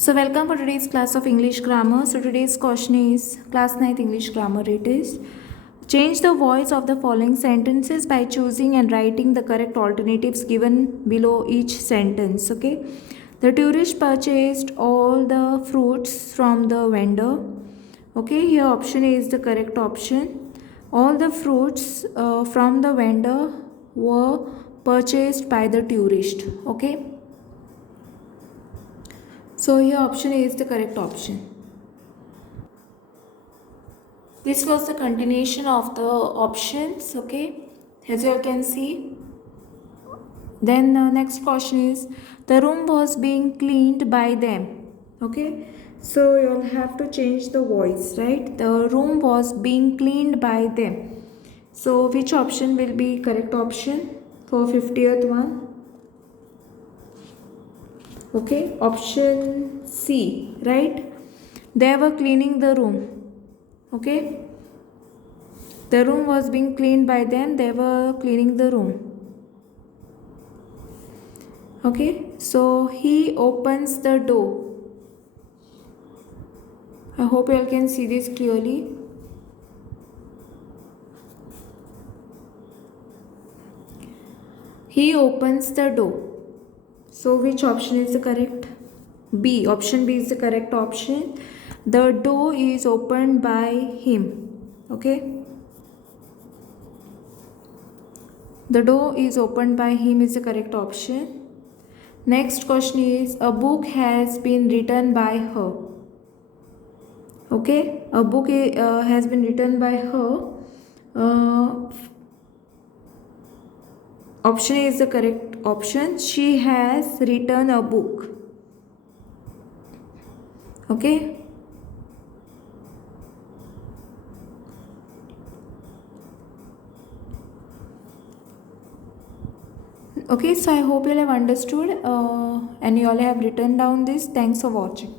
So welcome for today's class of English grammar. So today's question is class 9th English grammar. It is change the voice of the following sentences by choosing and writing the correct alternatives given below each sentence. Okay. The tourist purchased all the fruits from the vendor. Okay, here option A is the correct option. All the fruits from the vendor were purchased by the tourist. Okay. So here option A is the correct option. This was the continuation of the options, okay, as you all can see. Then the next question is the room was being cleaned by them, okay. So you all have to change the voice, right? The room was being cleaned by them. So which option will be correct option for 50th one? Okay, option C, right? They were cleaning the room. Okay, the room was being cleaned by them. They were cleaning the room. Okay, so he opens the door. I hope you all can see this clearly. He opens the door. So which option is the correct? B. Option B is the correct option. The door is opened by him. Okay. The door is opened by him is the correct option. Next question is a book has been written by her. Okay, a book has been written by her. Option A is the correct option. She has written a book. Okay. Okay, so I hope you all have understood and you all have written down this. Thanks for watching.